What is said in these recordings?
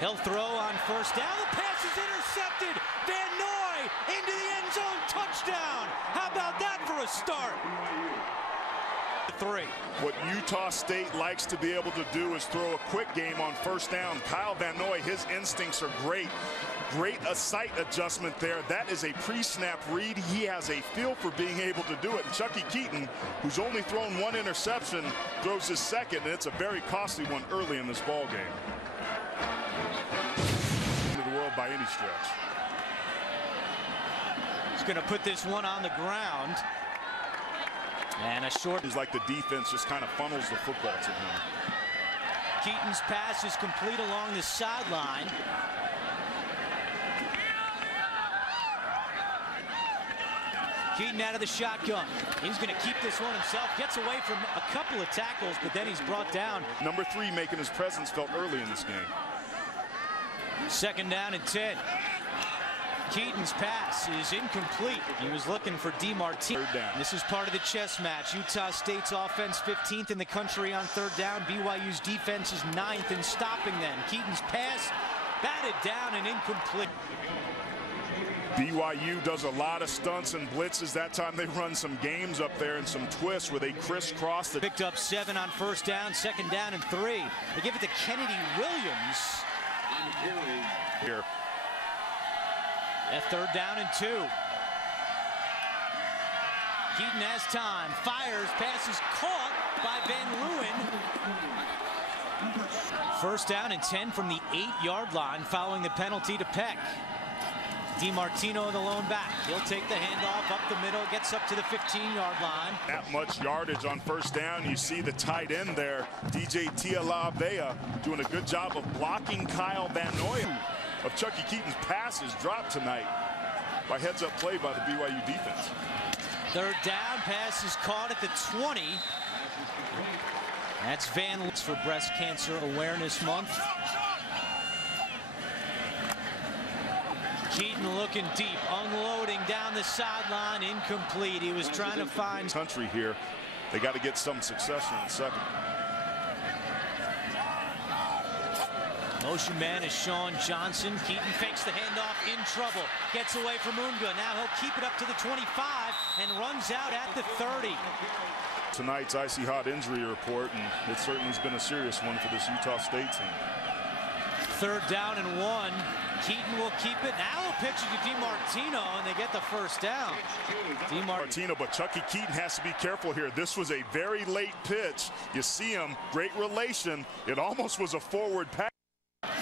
He'll throw on first down. The pass is intercepted. Van Noy into the end zone. Touchdown. How about that for a start? 3. What Utah State likes to be able to do is throw a quick game on first down. Kyle Van Noy, his instincts are great. Great sight adjustment there. That is a pre-snap read. He has a feel for being able to do it. And Chucky Keaton, who's only thrown 1 interception, throws his second, and it's a very costly one early in this ball game. Into the world by any stretch. He's going to put this one on the ground. And a short. It's like the defense just kind of funnels the football to him. Keaton's pass is complete along the sideline. Keaton out of the shotgun. He's going to keep this one himself. Gets away from a couple of tackles, but then he's brought down. Number 3 making his presence felt early in this game. 2nd down and 10. Keaton's pass is incomplete. He was looking for DeMartino. This is part of the chess match. Utah State's offense 15th in the country on 3rd down. BYU's defense is 9th in stopping them. Keaton's pass batted down and incomplete. BYU does a lot of stunts and blitzes. That time they run some games up there and some twists where they crisscross the. Picked up 7 on 1st down, 2nd down and 3. They give it to Kennedy Williams. Here. At 3rd down and 2. Keaton has time, fires, pass is caught by Van Leeuwen. 1st down and 10 from the 8-yard line following the penalty to Peck. DeMartino, the lone back. He'll take the handoff up the middle, gets up to the 15-yard line. That much yardage on 1st down. You see the tight end there, DJ Tialavea, doing a good job of blocking Kyle Van Noy. Of Chucky Keaton's passes dropped tonight by heads-up play by the BYU defense. 3rd down, pass is caught at the 20. That's Van Leeuwen for Breast Cancer Awareness Month. Keaton looking deep, unloading down the sideline, incomplete. He was trying to find country here. They got to get some success in the 2nd. Motion man is Sean Johnson. Keaton fakes the handoff, in trouble. Gets away from Unga. Now he'll keep it up to the 25 and runs out at the 30. Tonight's icy hot injury report, and it certainly has been a serious one for this Utah State team. 3rd down and 1. Keaton will keep it. Now he'll pitch it to DeMartino, and they get the 1st down. DeMartino, but Chucky Keaton has to be careful here. This was a very late pitch. You see him, great relation. It almost was a forward pass.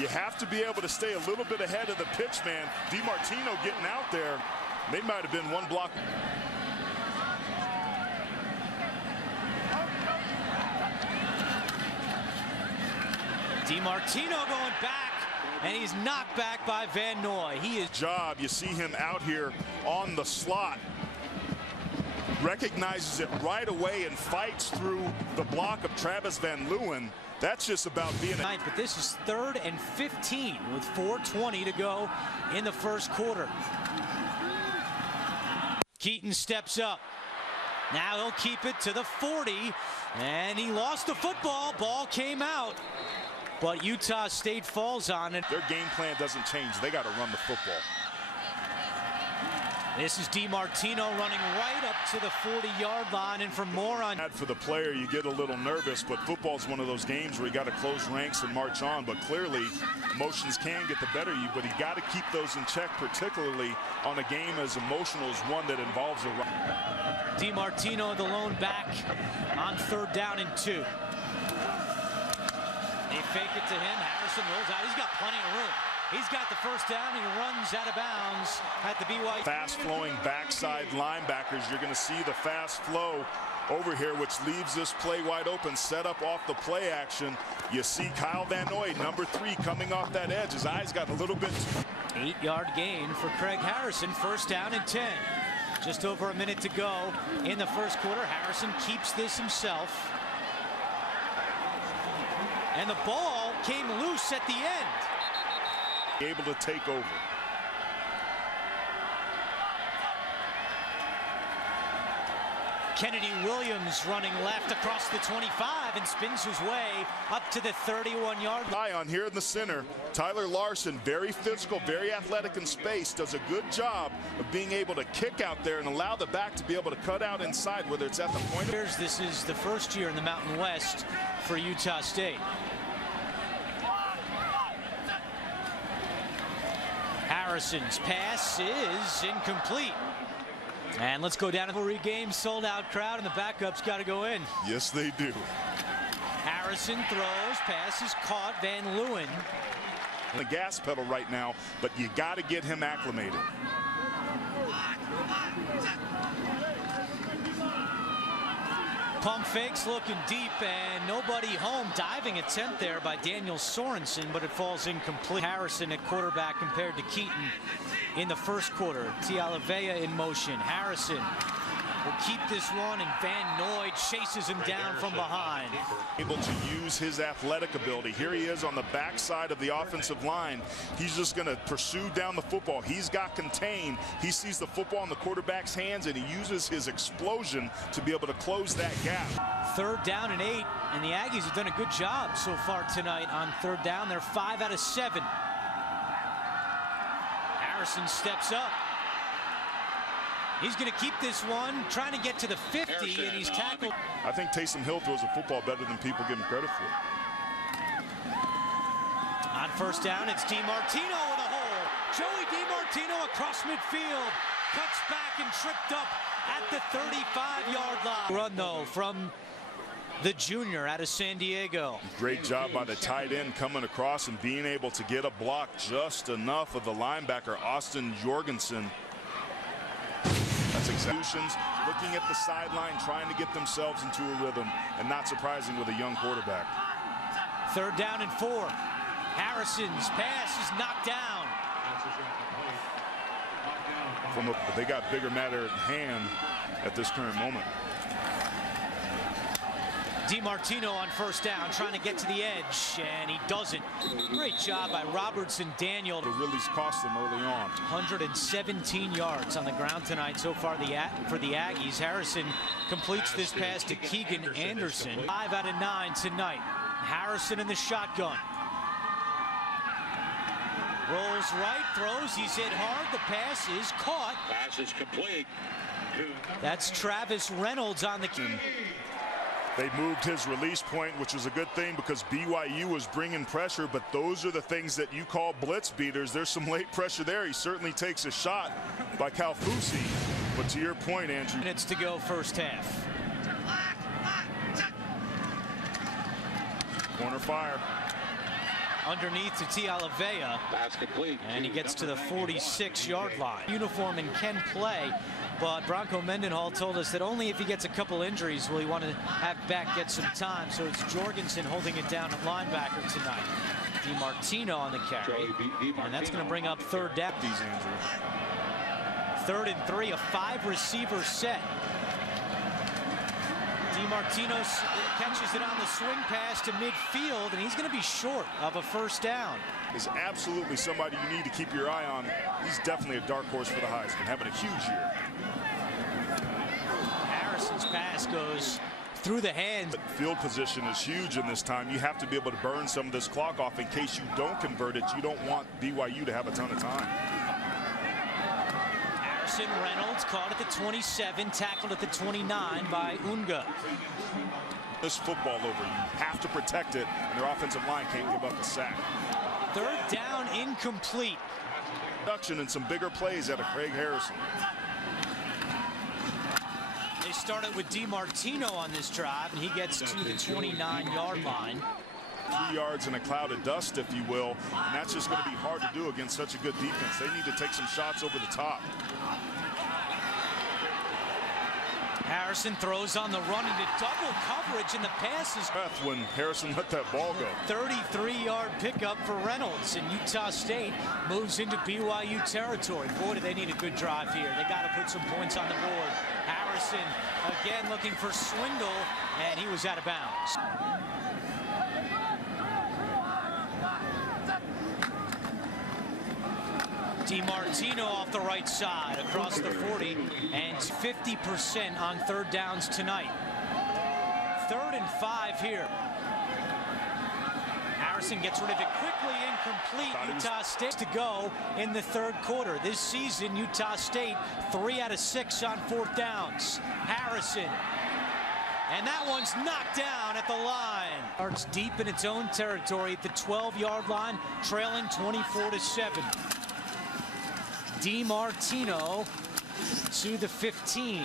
You have to be able to stay a little bit ahead of the pitch man. DeMartino getting out there. They might have been one block. DeMartino going back, and he's knocked back by Van Noy. He is job. You see him out here on the slot. Recognizes it right away and fights through the block of Travis Van Leeuwen. That's just about being a. But this is 3rd and 15 with 4:20 to go in the 1st quarter. Keaton steps up. Now he'll keep it to the 40, and he lost the football. Ball came out, but Utah State falls on it. Their game plan doesn't change. They got to run the football. This is DeMartino running right up to the 40-yard line, and for more on. For the player, you get a little nervous, but football's one of those games where you got to close ranks and march on. But clearly, emotions can get the better of you, but you got to keep those in check, particularly on a game as emotional as one that involves a run. DeMartino, the lone back, on 3rd down and 2. They fake it to him. Harrison rolls out. He's got plenty of room. He's got the 1st down. He runs out of bounds at the BYU. Fast-flowing backside linebackers. You're going to see the fast flow over here, which leaves this play wide open. Set up off the play action. You see Kyle Van Noy, number 3, coming off that edge. His eyes got a little bit. 8-yard gain for Craig Harrison. 1st down and 10. Just over a minute to go in the 1st quarter. Harrison keeps this himself. And the ball came loose at the end. Able to take over. Kennedy Williams running left across the 25 and spins his way up to the 31-yard line. On here in the center, Tyler Larsen, very physical, very athletic in space, does a good job of being able to kick out there and allow the back to be able to cut out inside, whether it's at the point. This is the first year in the Mountain West for Utah State. Harrison's pass is incomplete. And let's go down to the game. Sold out crowd, and the backup's got to go in. Yes, they do. Harrison throws, pass is caught. Van Leeuwen. The gas pedal right now, but you got to get him acclimated. Pump fakes looking deep, and nobody home. Diving attempt there by Daniel Sorensen, but it falls incomplete. Harrison at quarterback compared to Keaton in the first quarter. Tialavea in motion. Harrison will keep this one, and Van Noy chases him down from behind. Able to use his athletic ability. Here he is on the backside of the offensive line. He's just going to pursue down the football. He's got contained. He sees the football in the quarterback's hands, and he uses his explosion to be able to close that gap. 3rd down and 8, and the Aggies have done a good job so far tonight on 3rd down. They're 5 out of 7. Harrison steps up. He's going to keep this one, trying to get to the 50, and he's tackled. I think Taysom Hill throws a football better than people give him credit for. On 1st down, it's DiMartino in the hole. Joey DiMartino across midfield. Cuts back and tripped up at the 35-yard line. Run, though, from the junior out of San Diego. Great job by the tight end coming across and being able to get a block just enough of the linebacker, Austin Jorgensen. That's executions, looking at the sideline, trying to get themselves into a rhythm, and not surprising with a young quarterback. 3rd down and 4. Harrison's pass is knocked down. They got bigger matter at hand at this current moment. DiMartino on 1st down, trying to get to the edge, and he doesn't. Great job by Robertson Daniel. It really cost them early on. 117 yards on the ground tonight so far for the Aggies. Harrison completes this pass to Keegan Anderson. 5 out of 9 tonight. Harrison in the shotgun. Rolls right, throws, he's hit hard. The pass is caught. Pass is complete. That's Travis Reynolds on the key. They moved his release point, which was a good thing because BYU was bringing pressure, but those are the things that you call blitz beaters. There's some late pressure there. He certainly takes a shot by Calfusi. But to your point, Andrew. Minutes to go, 1st half. Corner fire. Underneath to Tialavea. Pass complete. And he gets to the 46-yard line. Uniform and can play. But Bronco Mendenhall told us that only if he gets a couple injuries will he want to have back get some time. So it's Jorgensen holding it down at linebacker tonight. DiMartino on the carry. And that's going to bring up 3rd down. These injuries. 3rd and 3, a 5-receiver set. DiMartino catches it on the swing pass to midfield, and he's going to be short of a 1st down. Is absolutely somebody you need to keep your eye on. He's definitely a dark horse for the Heisman, having a huge year. Harrison's pass goes through the hands. But field position is huge in this time. You have to be able to burn some of this clock off in case you don't convert it. You don't want BYU to have a ton of time. Harrison Reynolds caught at the 27, tackled at the 29 by Unga. This football over, you have to protect it, and their offensive line can't give up a sack. 3rd down, incomplete. Production and some bigger plays out of Craig Harrison. They started with DiMartino on this drive, and he gets to the 29-yard line. 3 yards in a cloud of dust, if you will, and that's just going to be hard to do against such a good defense. They need to take some shots over the top. Harrison throws on the run into double coverage, and the pass is When Harrison let that ball go. 33-yard pickup for Reynolds, and Utah State moves into BYU territory. Boy, do they need a good drive here. They got to put some points on the board. Harrison again looking for Swindle, and he was out of bounds. DiMartino off the right side across the 40, and 50% on third downs tonight. 3rd and 5 here. Harrison gets rid of it quickly, incomplete. Utah State to go in the 3rd quarter. This season, Utah State 3 out of 6 on 4th downs. Harrison, and that one's knocked down at the line. Starts deep in its own territory at the 12-yard line, trailing 24-7. DiMartino to the 15.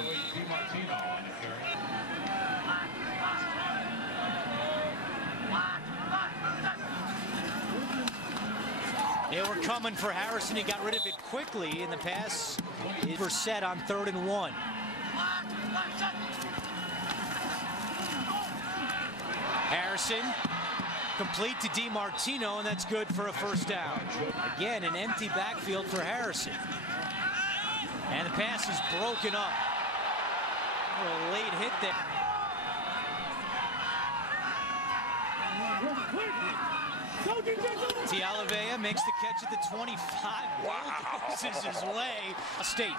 They were coming for Harrison. He got rid of it quickly, and the pass is set on 3rd and 1. Harrison complete to DiMartino, and that's good for a 1st down. Again, an empty backfield for Harrison. And the pass is broken up. A late hit there. Tialavea makes the catch at the 25. Wow. Loses his way. State.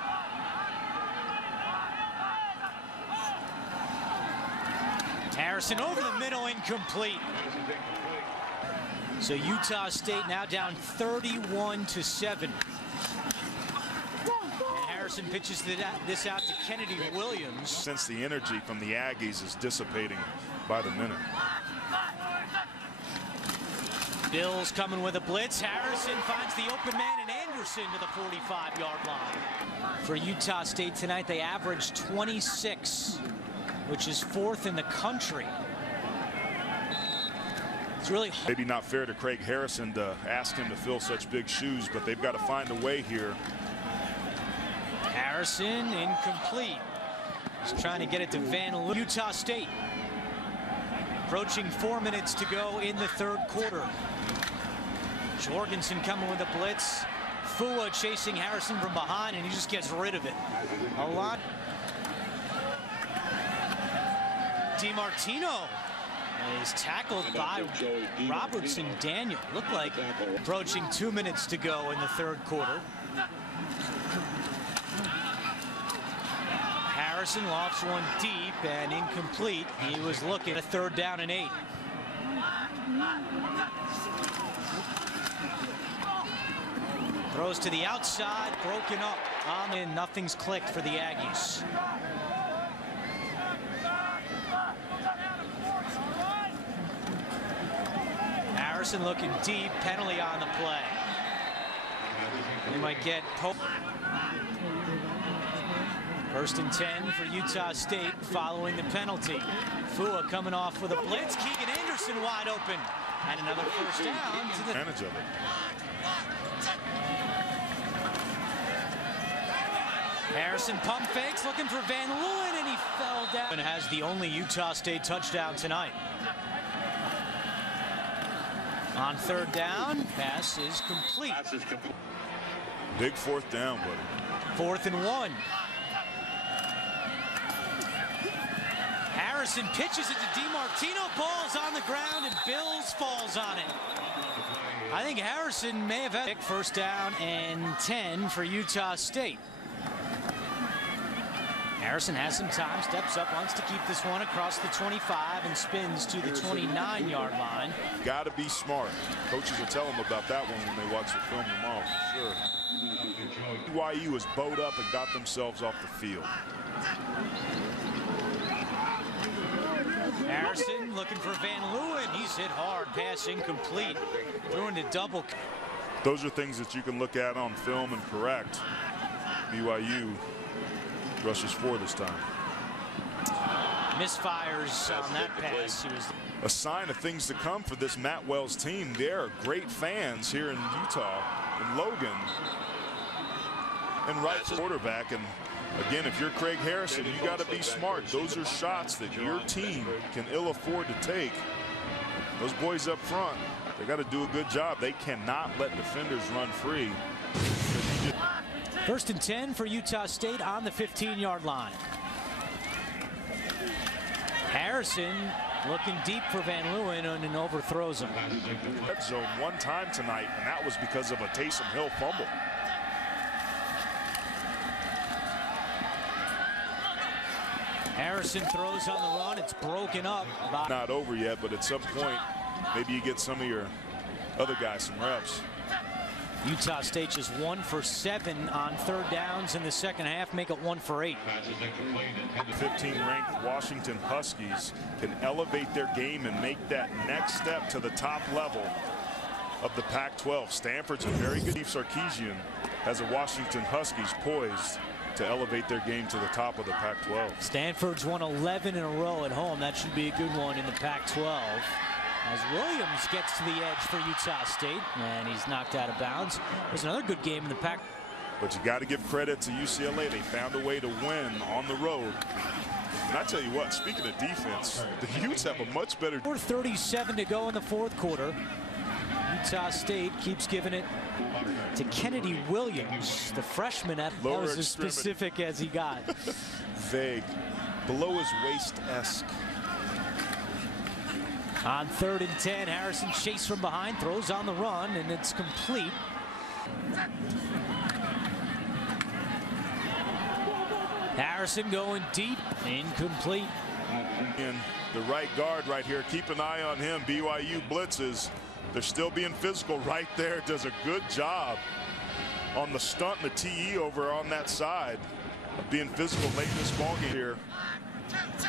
Harrison over the middle, incomplete. So Utah State now down 31-7. And Harrison pitches this out to Kennedy Williams. Since the energy from the Aggies is dissipating by the minute. Bills coming with a blitz. Harrison finds the open man, and Anderson to the 45-yard line. For Utah State tonight, they averaged 26, which is 4th in the country. It's really maybe not fair to Craig Harrison to ask him to fill such big shoes, but they've got to find a way here. Harrison incomplete. He's trying to get it to Van Loo. Utah State approaching 4 minutes to go in the 3rd quarter. Jorgensen coming with a blitz. Fua chasing Harrison from behind, and he just gets rid of it. A lot. DiMartino is tackled by Robertson Daniel. Looked like approaching 2 minutes to go in the 3rd quarter. Harrison lofts one deep and incomplete. He was looking at 3rd down and 8. Throws to the outside, broken up. And nothing's clicked for the Aggies. Harrison looking deep, penalty on the play. They might get 1st and 10 for Utah State following the penalty. Fua coming off with a blitz. Keegan Anderson wide open. And another 1st down to the advantage of it. Harrison pump fakes, looking for Van Leeuwen, and he fell down. And has the only Utah State touchdown tonight. On 3rd down, pass is complete. Big 4th down, buddy. 4th and 1. Harrison pitches it to DiMartino. Ball's on the ground, and Bills falls on it. I think Harrison may have had 1st down and 10 for Utah State. Harrison has some time, steps up, wants to keep this one across the 25 and spins to the 29-yard line. Got to be smart. Coaches will tell them about that one when they watch the film tomorrow, for sure. BYU was bowed up and got themselves off the field. Harrison looking for Van Leeuwen. He's hit hard, pass incomplete. Threw into double. Those are things that you can look at on film and correct. BYU rushes 4 this time. Misfires on that pass. He was a sign of things to come for this Matt Wells team. They're great fans here in Utah, in Logan, and right quarterback. And again, if you're Craig Harrison, you got to be smart. Those are shots that your team can ill afford to take. Those boys up front, they got to do a good job. They cannot let defenders run free. 1st and 10 for Utah State on the 15-yard line. Harrison looking deep for Van Leeuwen and overthrows him. Red zone one time tonight, and that was because of a Taysom Hill fumble. Harrison throws on the run. It's broken up. Not over yet, but at some point, maybe you get some of your other guys some reps. Utah State just 1 for 7 on third downs in the second half, make it 1 for 8. 15th-ranked Washington Huskies can elevate their game and make that next step to the top level of the Pac-12. Stanford's a very good. Steve Sarkisian has a Washington Huskies poised to elevate their game to the top of the Pac-12. Stanford's won 11 in a row at home. That should be a good one in the Pac-12. As Williams gets to the edge for Utah State, and he's knocked out of bounds. There's another good game in the Pac. But you got to give credit to UCLA. They found a way to win on the road. And I tell you what, speaking of defense, the Utes have a much better. 4:37 to go in the fourth quarter. Utah State keeps giving it to Kennedy Williams, the freshman. That was as specific as he got. Vague, below his waist-esque. On 3rd and 10, Harrison chased from behind, throws on the run, and it's complete. Harrison going deep, incomplete. And the right guard right here, keep an eye on him. BYU blitzes. They're still being physical right there. Does a good job on the stunt and the TE over on that side of being physical late in this ballgame here,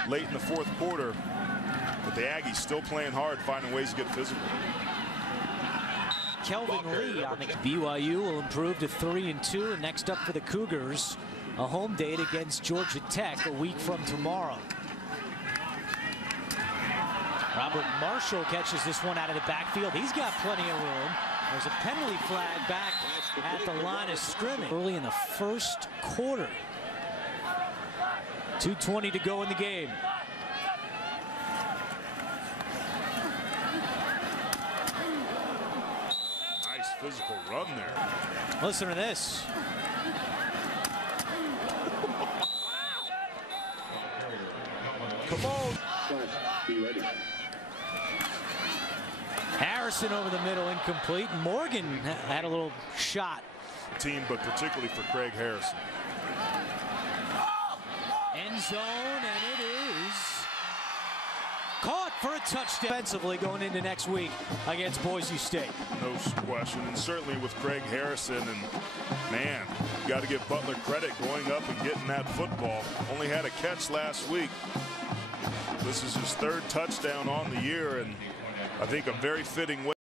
late in the fourth quarter. But the Aggies still playing hard, finding ways to get physical. Kelvin Lee on the BYU will improve to 3-2, and next up for the Cougars, a home date against Georgia Tech a week from tomorrow. Robert Marshall catches this one out of the backfield. He's got plenty of room. There's a penalty flag back at the line of scrimmage early in the first quarter. 2:20 to go in the game. Nice physical run there. Listen to this. Come on. Be ready. Harrison over the middle, incomplete. Morgan had a little shot. Team, but particularly for Craig Harrison. End zone, and it is caught for a touchdown. Defensively going into next week against Boise State. No question, and certainly with Craig Harrison, and man, you got to give Butler credit going up and getting that football. Only had a catch last week. This is his 3rd touchdown on the year, and I think a very fitting way.